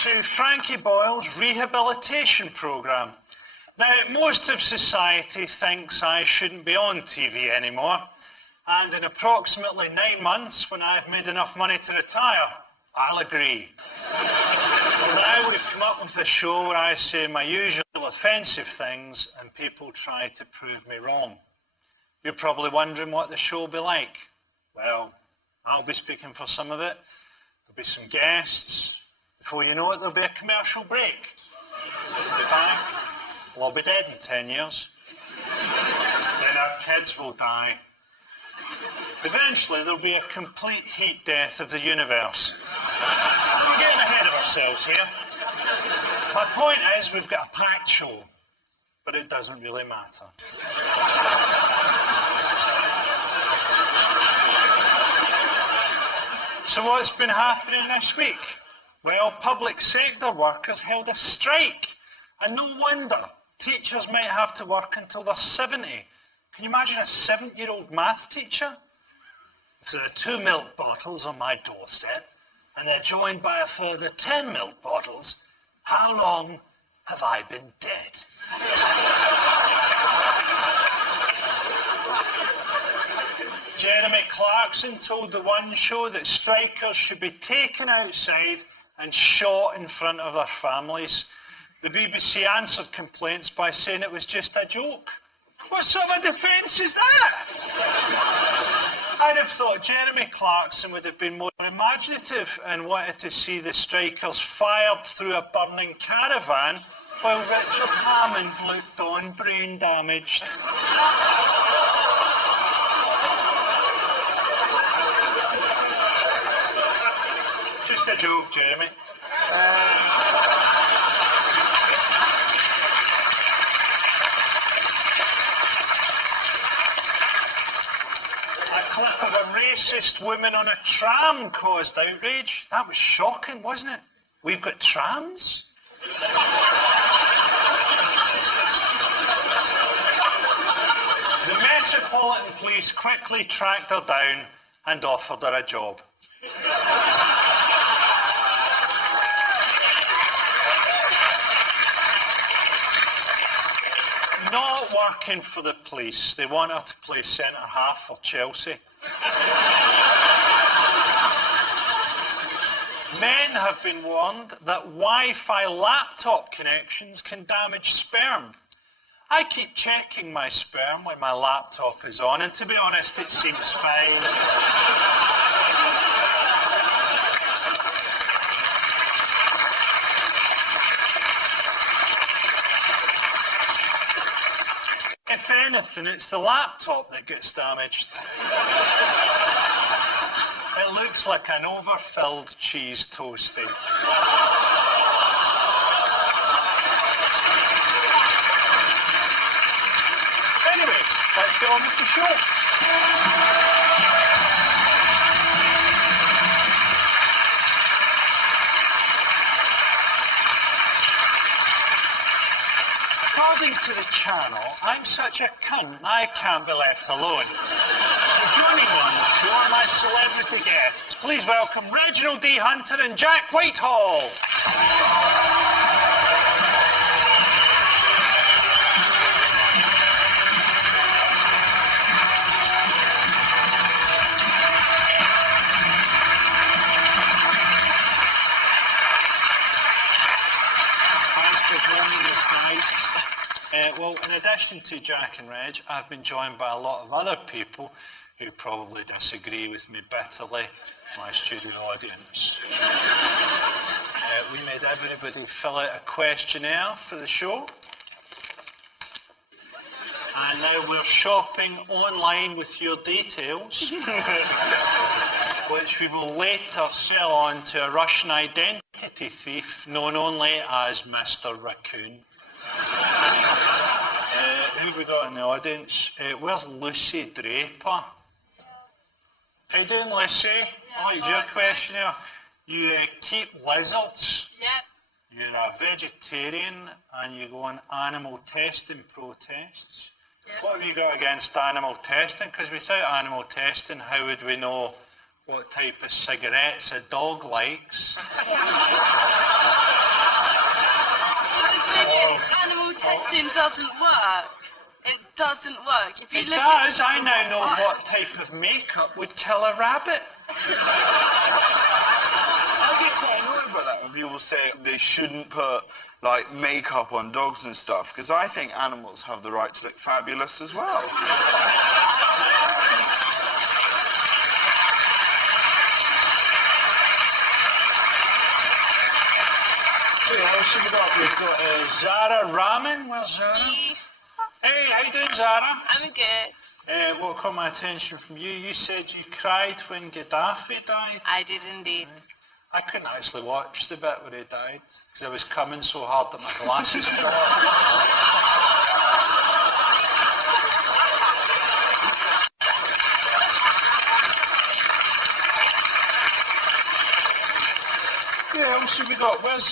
to Frankie Boyle's Rehabilitation programme. Now, most of society thinks I shouldn't be on TV anymore, and in approximately 9 months, when I've made enough money to retire, I'll agree. Well, now we've come up with a show where I say my usual offensive things and people try to prove me wrong. You're probably wondering what the show will be like. Well, I'll be speaking for some of it. There'll be some guests. Before you know it, there'll be a commercial break. We'll be back. We'll all be dead in 10 years. Then our kids will die. Eventually, there'll be a complete heat death of the universe. We're getting ahead of ourselves here. My point is, we've got a packed show, but it doesn't really matter. So what's been happening this week? Well, public sector workers held a strike. And no wonder. Teachers might have to work until they're 70. Can you imagine a 7-year-old maths teacher? If there are 2 milk bottles on my doorstep, and they're joined by a further 10 milk bottles, how long have I been dead? Jeremy Clarkson told the One Show that strikers should be taken outside and shot in front of their families. The BBC answered complaints by saying it was just a joke. What sort of a defence is that? I'd have thought Jeremy Clarkson would have been more imaginative and wanted to see the strikers fired through a burning caravan while Richard Hammond looked on brain damaged. Just a joke, Jeremy. A clip of a racist woman on a tram caused outrage. That was shocking, wasn't it? We've got trams? The Metropolitan Police quickly tracked her down and offered her a job. Not working for the police. They want her to play centre-half for Chelsea. Men have been warned that Wi-Fi laptop connections can damage sperm. I keep checking my sperm when my laptop is on, and to be honest, it seems fine. If anything, it's the laptop that gets damaged. It looks like an overfilled cheese toastie. Anyway, let's get on with the show. According to the channel, I'm such a cunt I can't be left alone. So joining me on the tour are my celebrity guests. Please welcome Reginald D. Hunter and Jack Whitehall. Thanks for joining us, guys. Well, in addition to Jack and Reg, I've been joined by a lot of other people who probably disagree with me bitterly, my studio audience. We made everybody fill out a questionnaire for the show. And now we're shopping online with your details, which we will later sell on to a Russian identity thief known only as Mr. Raccoon. Who have we got in the audience? Where's Lucy Draper? How you doing, Lucy? Yeah, oh, your questionnaire. You keep lizards. Yep. You're a vegetarian and you go on animal testing protests. Yep. What have you got against animal testing? Because without animal testing, how would we know what type of cigarettes a dog likes. Animal testing doesn't work. It doesn't work. If you It look does. I now know what type of makeup would kill a rabbit. I get quite annoyed about that when people say they shouldn't put like makeup on dogs and stuff, because I think animals have the right to look fabulous as well. We've got Zara Raman. Where's Zara? Hey, how you doing, Zara? I'm good. What caught my attention from you? You said you cried when Gaddafi died. I did indeed. I couldn't actually watch the bit where he died because I was coming so hard that my glasses fell off. Yeah, also we got, where's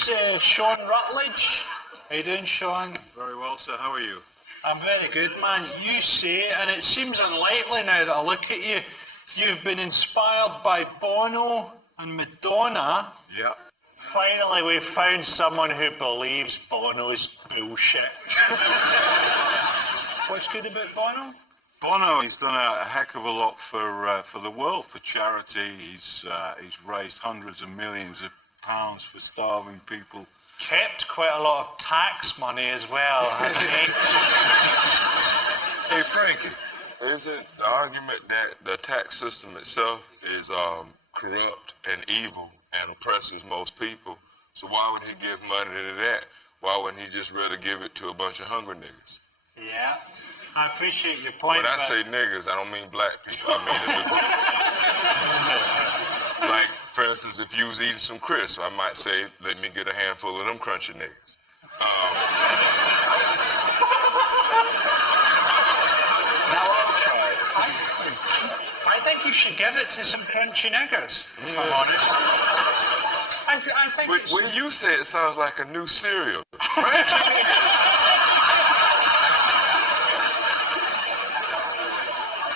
Sean Rutledge? How you doing, Sean? Very well, sir. How are you? I'm very good, man. You say, and it seems unlikely now that I look at you, you've been inspired by Bono and Madonna. Yeah. Finally, we've found someone who believes Bono's bullshit. What's good about Bono? Bono, he's done a heck of a lot for the world, for charity. He's raised hundreds of millions of pounds for starving people. Kept quite a lot of tax money as well, hasn't he? Hey, Frankie, is it the argument that the tax system itself is corrupt and evil and oppresses most people? So why would he give money to that? Why wouldn't he just rather give it to a bunch of hungry niggas? Yeah, I appreciate your point. When I say niggas, I don't mean black people. I mean, like, for instance, if you was eating some crisps, I might say, let me get a handful of them crunchy niggas. I think you should give it to some crunchy niggers, if I'm honest. I think When you say it, sounds like a new cereal.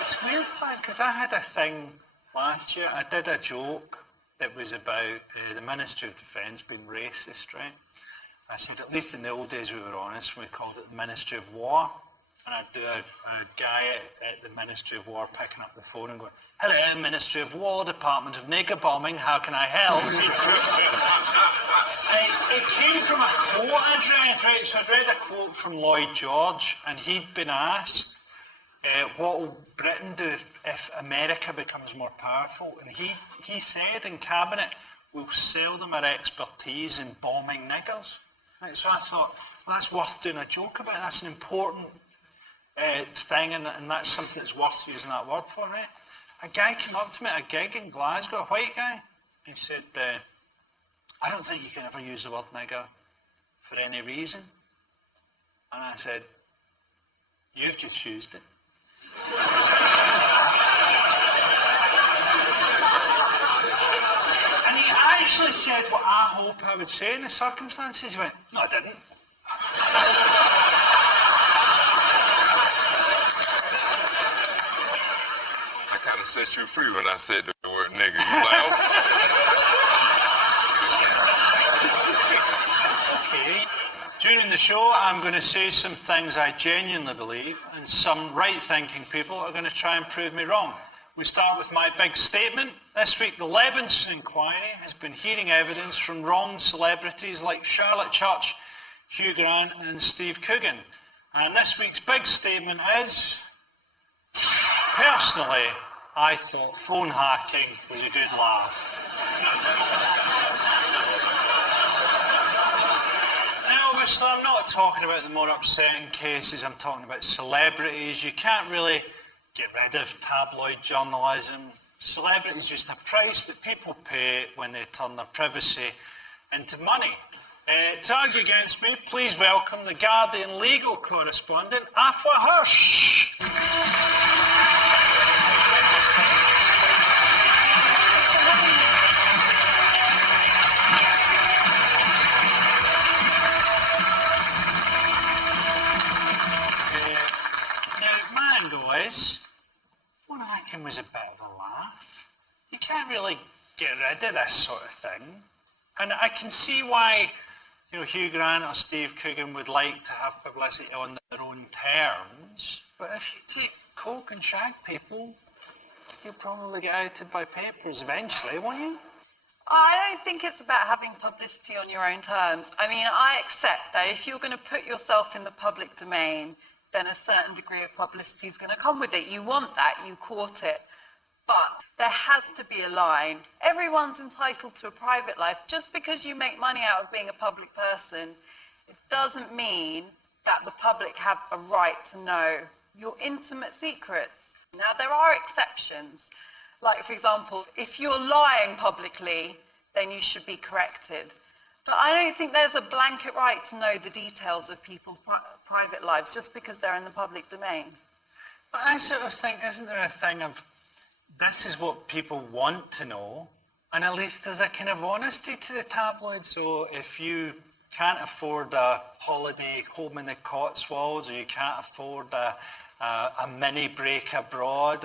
It's weird, man, because I had a thing last year. I did a joke that was about the Ministry of Defence being racist, right? I said, at least in the old days we were honest, we called it the Ministry of War. And I'd do a guy at the Ministry of War picking up the phone and going, hello, Ministry of War, Department of Nigger Bombing, how can I help? It came from a quote I'd read, right? So I'd read a quote from Lloyd George, and he'd been asked, what will Britain do if America becomes more powerful? And he said in Cabinet, we'll sell them our expertise in bombing niggers. Right? So I thought, well, that's worth doing a joke about. That's an important thing, and that's something that's worth using that word for, right? A guy came up to me at a gig in Glasgow, a white guy. He said, I don't think you can ever use the word nigger for any reason. And I said, you've just used it. And he actually said what I hope I would say in the circumstances. He went, no, I didn't. I kind of set you free when I said the word nigga. You like, Okay. During the show, I'm going to say some things I genuinely believe, and some right-thinking people are going to try and prove me wrong. We start with my big statement. This week, the Levinson inquiry has been hearing evidence from wronged celebrities like Charlotte Church, Hugh Grant and Steve Coogan. And this week's big statement is, personally, I thought phone hacking was a good laugh. Now, obviously, I'm not talking about the more upsetting cases. I'm talking about celebrities. You can't really get rid of tabloid journalism. Celebrities just a price that people pay when they turn their privacy into money. To argue against me, please welcome the Guardian legal correspondent, Afua Hirsch. Now, my angle is, phone hacking was a bit of a laugh. you can't really get rid of this sort of thing. And I can see why, Hugh Grant or Steve Coogan would like to have publicity on their own terms. But if you take coke and shag people, you'll probably get outed by papers eventually, won't you? I don't think it's about having publicity on your own terms. I mean, I accept that if you're going to put yourself in the public domain, then a certain degree of publicity is going to come with it. You want that, you court it. But there has to be a line. Everyone's entitled to a private life. Just because you make money out of being a public person, it doesn't mean that the public have a right to know your intimate secrets. Now, there are exceptions. Like, for example, if you're lying publicly, then you should be corrected. But I don't think there's a blanket right to know the details of people's private lives just because they're in the public domain. But I sort of think, isn't there a thing of, this is what people want to know, and at least there's a kind of honesty to the tabloids. So if you can't afford a holiday home in the Cotswolds, or you can't afford a mini break abroad,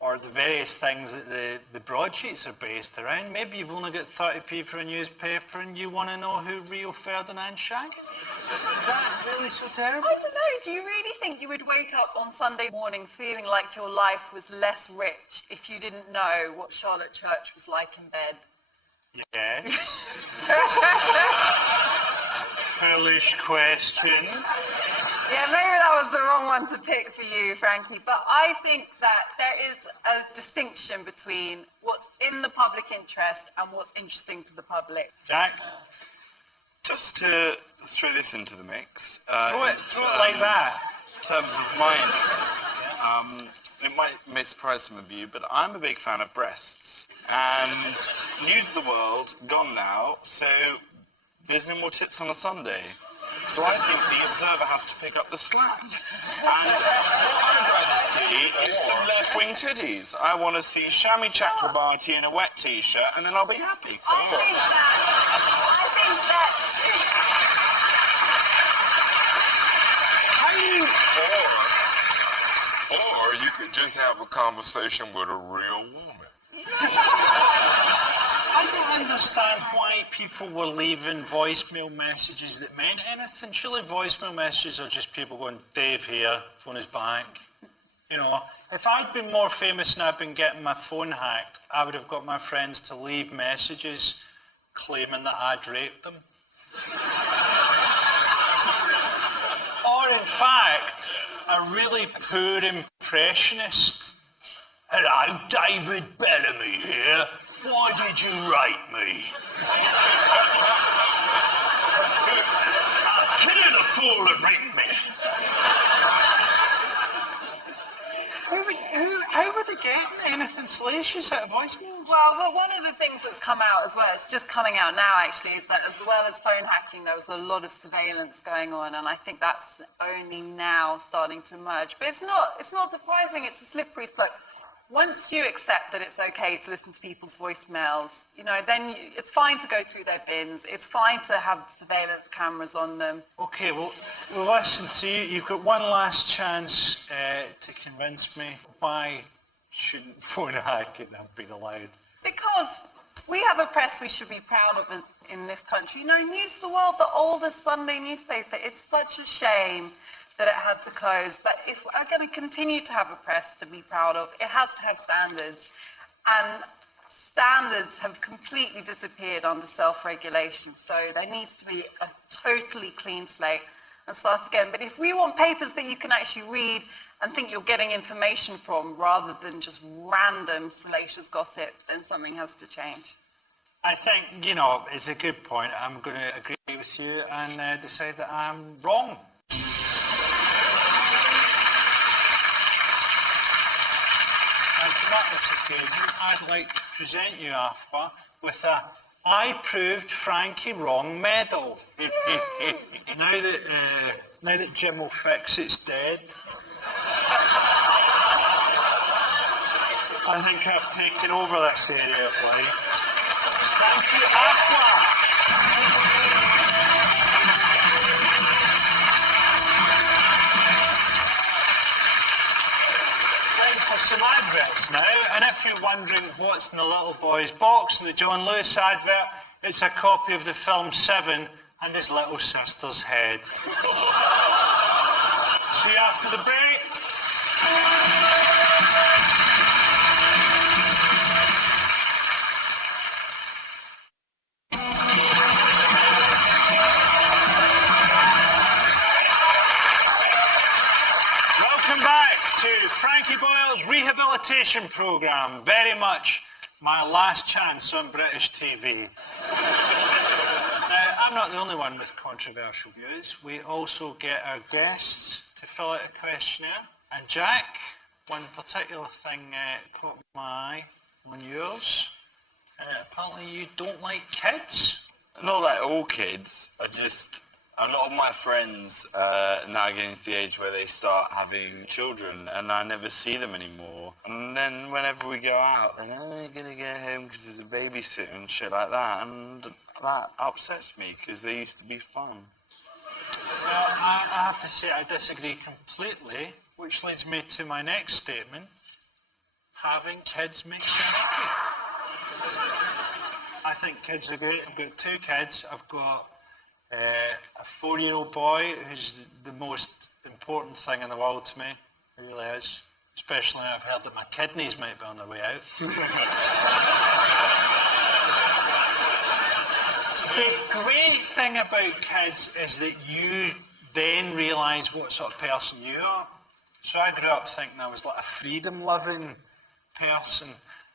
or the various things that the broadsheets are based around, maybe you've only got 30p for a newspaper and you want to know who Rio Ferdinand shagged. Is that really so terrible? I don't know. Do you really think you would wake up on Sunday morning feeling like your life was less rich if you didn't know what Charlotte Church was like in bed? Yes. Foolish question. Yeah, maybe that was the wrong one to pick for you, Frankie. But I think that there is a distinction between what's in the public interest and what's interesting to the public. Jack? Just to throw this into the mix. Throw it like that. In terms of my interests, it may surprise some of you, but I'm a big fan of breasts. And News of the World, gone now, so there's no more tits on a Sunday. So I think the Observer has to pick up the slack. And what I'd rather see is some left-wing titties. I want to see Shami Chakrabarti in a wet t-shirt, and then I'll be happy. I think that Or you could just have a conversation with a real woman. I don't understand why people were leaving voicemail messages that meant anything. Surely voicemail messages are just people going, Dave here, phone is back. If I'd been more famous and I'd been getting my phone hacked, I would have got my friends to leave messages claiming that I'd raped them. Or in fact, a really poor impressionist. Hello, David Bellamy here. Why did you rape me? I killed a fool that raped me. How were they getting anything salacious out of voicemail? Well, one of the things that's come out as well, it's just coming out now actually, is that as well as phone hacking, there was a lot of surveillance going on, and I think that's only now starting to emerge. But it's not surprising, it's a slippery slope. Once you accept that it's okay to listen to people's voicemails, then it's fine to go through their bins. It's fine to have surveillance cameras on them. Okay, well listen to you. You've got one last chance to convince me. Why shouldn't phone hacking have been allowed? Because we have a press we should be proud of in this country. News of the World, the oldest Sunday newspaper, it's such a shame that it had to close. But if we're going to continue to have a press to be proud of, it has to have standards. And standards have completely disappeared under self-regulation. So there needs to be a totally clean slate and start again. But if we want papers that you can actually read and think you're getting information from rather than just random salacious gossip, then something has to change. I think, it's a good point. I'm going to agree with you and decide that I'm wrong. On this occasion, I'd like to present you, Alpha, with a I Proved Frankie Wrong medal. now that Jim will fix it's dead, I think I've taken over this area of life. Thank you, Alpha. Thank for some adverts now, and if you're wondering what's in the little boy's box in the John Lewis advert, it's a copy of the film Seven and his little sister's head. See you after the break. Welcome back to Frankie Boyle's Rehabilitation Programme. Very much my last chance on British TV. Now, I'm not the only one with controversial views. We also get our guests to fill out a questionnaire. And Jack, one particular thing caught my eye on yours. Apparently you don't like kids. Not like all kids. A lot of my friends now getting to the age where they start having children, and I never see them anymore. And then whenever we go out, they're going to get home because there's a babysitter and shit like that, and that upsets me because they used to be fun. Well, I have to say I disagree completely, which leads me to my next statement. Having kids makes you happy. I think kids are great. I've got 2 kids. I've got a 4-year-old boy who's the most important thing in the world to me. He really is. Especially now I've heard that my kidneys might be on their way out. The great thing about kids is that you then realise what sort of person you are. So I grew up thinking I was like a freedom-loving person,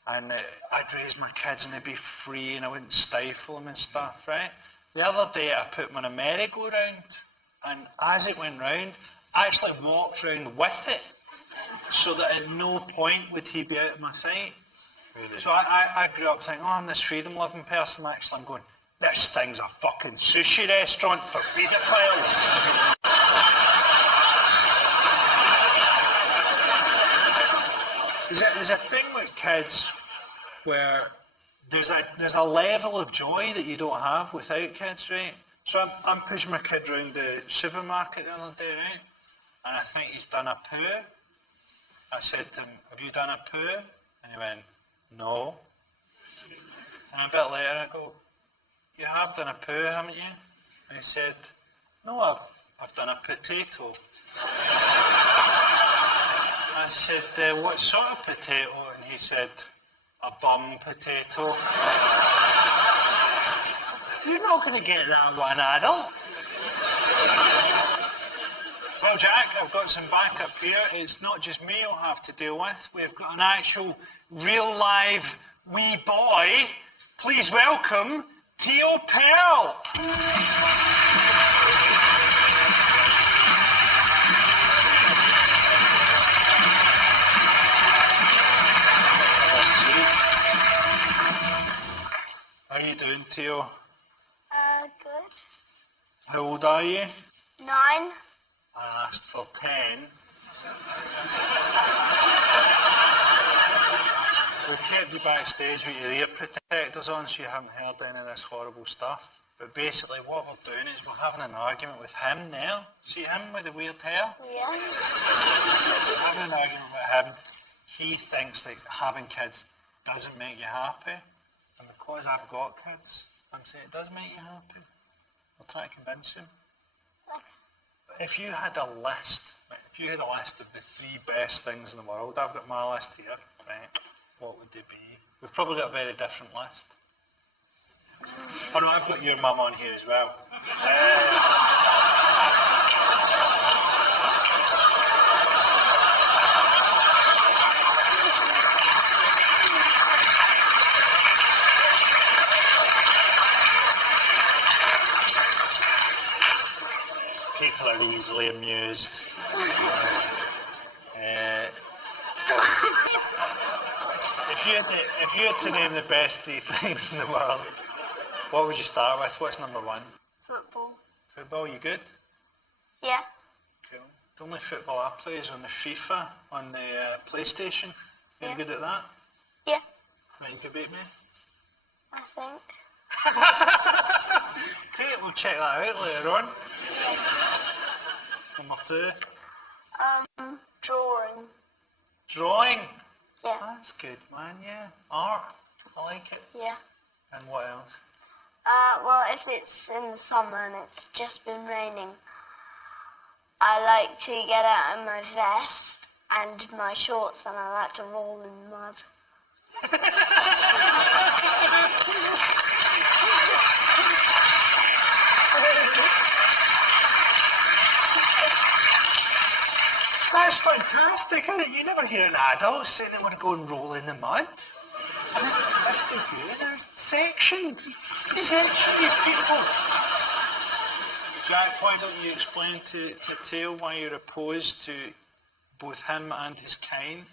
and I'd raise my kids and they'd be free and I wouldn't stifle them and stuff, right? The other day I put them on a merry-go-round, and as it went round, I actually walked round with it, so that at no point would he be out of my sight. Really? So I grew up thinking, oh, I'm this freedom-loving person. Actually, I'm going, this thing's a fucking sushi restaurant for paedophiles. There's a thing with kids where there's a level of joy that you don't have without kids, right? So I'm pushing my kid around the supermarket the other day, right? And I think he's done a poo. I said to him, have you done a poo? And he went, no. And a bit later I go, you have done a poo, haven't you? And he said, no, I've done a potato. I said, what sort of potato? And he said, a bum potato. You're not going to get that with an adult. Well, Jack, I've got some backup here. It's not just me you'll have to deal with. We've got an actual, real live wee boy. Please welcome Theo Pearl. How are you doing, Theo? Good. How old are you? 9. I asked for 10. We've kept you backstage with your ear protectors on so you haven't heard any of this horrible stuff. But basically what we're doing is we're having an argument with him now. See him with the weird hair? Yeah. We're having an argument with him. He thinks that having kids doesn't make you happy. And because I've got kids, I'm saying it does make you happy. I'll try to convince him. If you had a list, of the 3 best things in the world, I've got my list here, right? What would they be? We've probably got a very different list. Oh no, I've got your mum on here as well. People are easily amused. If you had to name the best 3 things in the world, what would you start with? What's number 1? Football. Football, you good? Yeah. Cool. The only football I play is on the FIFA, on the PlayStation. Are you good at that? Yeah. Right, you could beat me? I think. Okay, we'll check that out later on. Number 2. Drawing. Drawing? Yeah. That's good, man, yeah. Art, I like it. Yeah. And what else? Well, if it's in the summer and it's just been raining, I like to get out of my vest and my shorts and I like to roll in the mud. That's fantastic. You never hear an adult saying they want to go and roll in the mud. And if they do, they're sectioned. Section these people. Jack, why don't you explain to Theo why you're opposed to both him and his kind?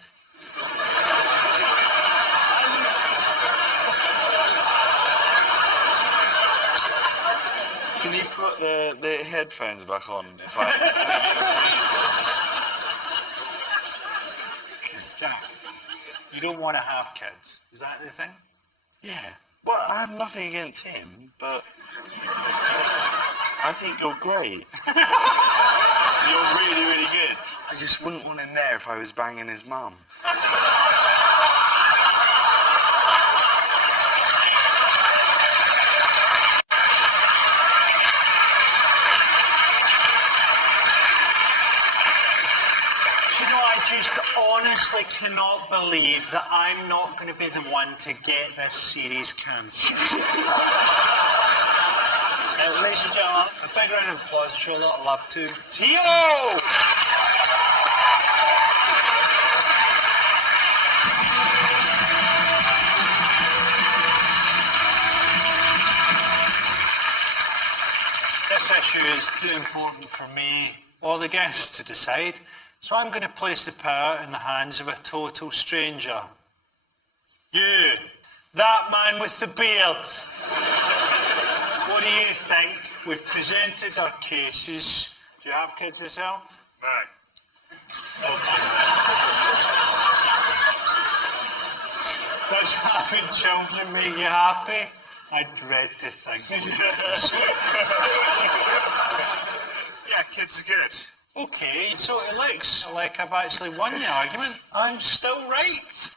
Can you put the headphones back on? Jack, you don't want to have kids. Is that the thing? Yeah. Well, I have nothing against him, but I think you're great. You're really, really good. I just wouldn't want him there if I was banging his mum. I just honestly cannot believe that I'm not going to be the one to get this series cancelled. Ladies and gentlemen, a big round of applause to show a lot of love to Theo! This issue is too important for me or the guests to decide. So I'm going to place the power in the hands of a total stranger. You, that man with the beard. What do you think? We've presented our cases. Do you have kids yourself? Right. Okay. Does having children make you happy? I dread to think. Yeah, kids are good. Okay, so it looks like I've actually won the argument. I'm still right.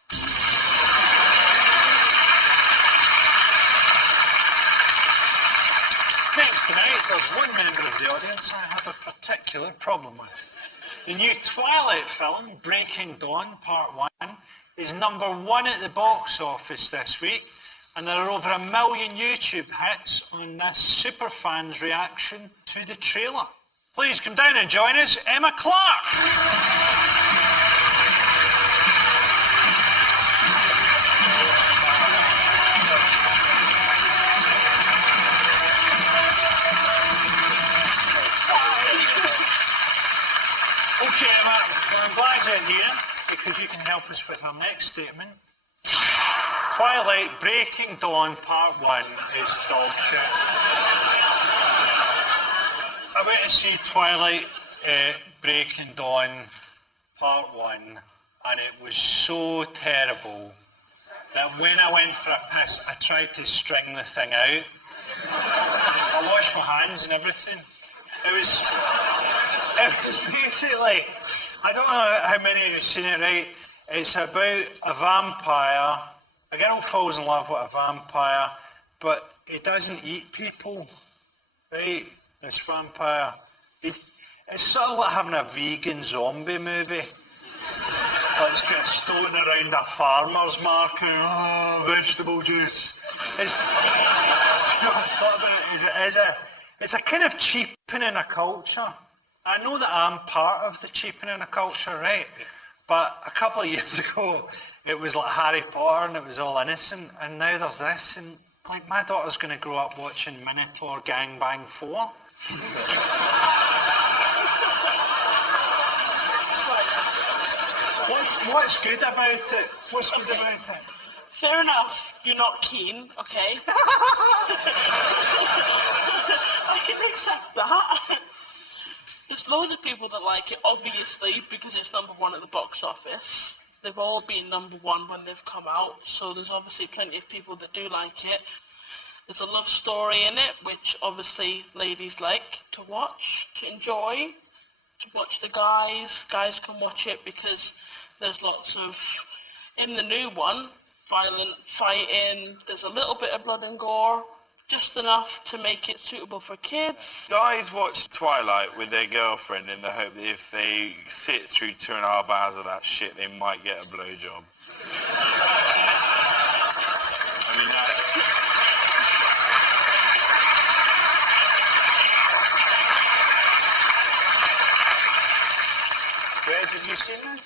Next tonight, there's one member of the audience I have a particular problem with. The new Twilight film, Breaking Dawn Part 1, is #1 at the box office this week, and there are over 1 million YouTube hits on this superfan's reaction to the trailer. Please come down and join us, Emma Clark. Okay, Emma, well, I'm glad you're here because you can help us with our next statement. Twilight Breaking Dawn Part 1 is dog shit. I went to see Twilight Breaking Dawn Part 1 and it was so terrible that when I went for a piss I tried to string the thing out. I washed my hands and everything. It was basically, I don't know how many of you have seen it, right? It's about a vampire. A girl falls in love with a vampire, but he doesn't eat people, right? This vampire. It's sort of like having a vegan zombie movie. Let's get stoned around a farmer's market. Oh, vegetable juice. It's a kind of cheapening a culture. I know that I'm part of the cheapening a culture, right? But a couple of years ago, it was like Harry Potter and it was all innocent. And now there's this. And like my daughter's going to grow up watching Minotaur Gangbang 4. What's good about it? What's good about it? Fair enough, you're not keen, okay? I can accept that. There's loads of people that like it, obviously, because it's #1 at the box office. They've all been #1 when they've come out, so there's obviously plenty of people that do like it. There's a love story in it, which obviously ladies like to watch, to enjoy, to watch the guys. Guys can watch it because There's lots of, in the new one, violent fighting. There's a little bit of blood and gore, just enough to make it suitable for kids. Guys watch Twilight with their girlfriend in the hope that if they sit through 2.5 hours of that shit, they might get a blowjob. I mean, Where did you see this?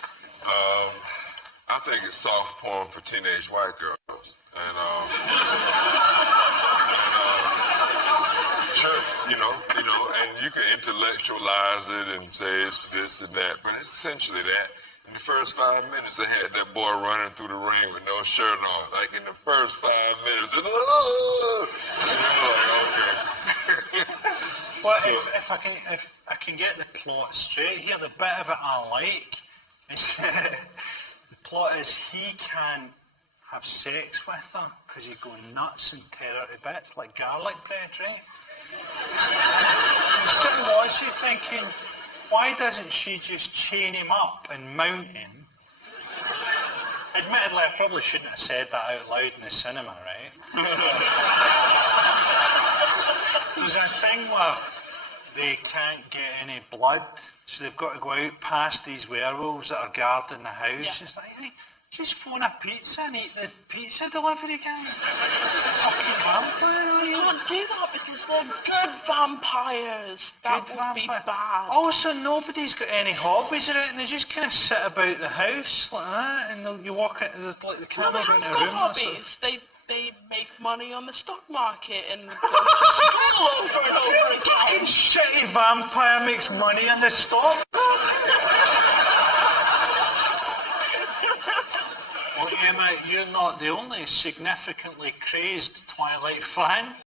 I think it's soft porn for teenage white girls. And, sure, you know, and you can intellectualize it and say it's this and that, but it's essentially that. In the first 5 minutes, I had that boy running through the ring with no shirt on. Like in the first 5 minutes, you're like, okay. Well, if I can get the plot straight here, the bit of it I like is the plot is he can't have sex with her because he's going nuts and tear her to bits like garlic bread, right? I'm sitting watching thinking, why doesn't she just chain him up and mount him? Admittedly, I probably shouldn't have said that out loud in the cinema, right? There's a thing where they can't get any blood, so they've got to go out past these werewolves that are guarding the house. Yeah. It's like, hey, just phone a pizza and eat the pizza delivery guy. Fucking vampire, are You you? can't do that because they're good vampires. That Good would be vampire. bad. Also, nobody's got any hobbies or anything. They just kind of sit about the house like that, and you walk out, there's like the No, camera they going have in a got room. hobbies. They make money on the stock market and go to school over and over again. Shitty vampire makes money in the stock. Well, Emma, you're not the only significantly crazed Twilight fan.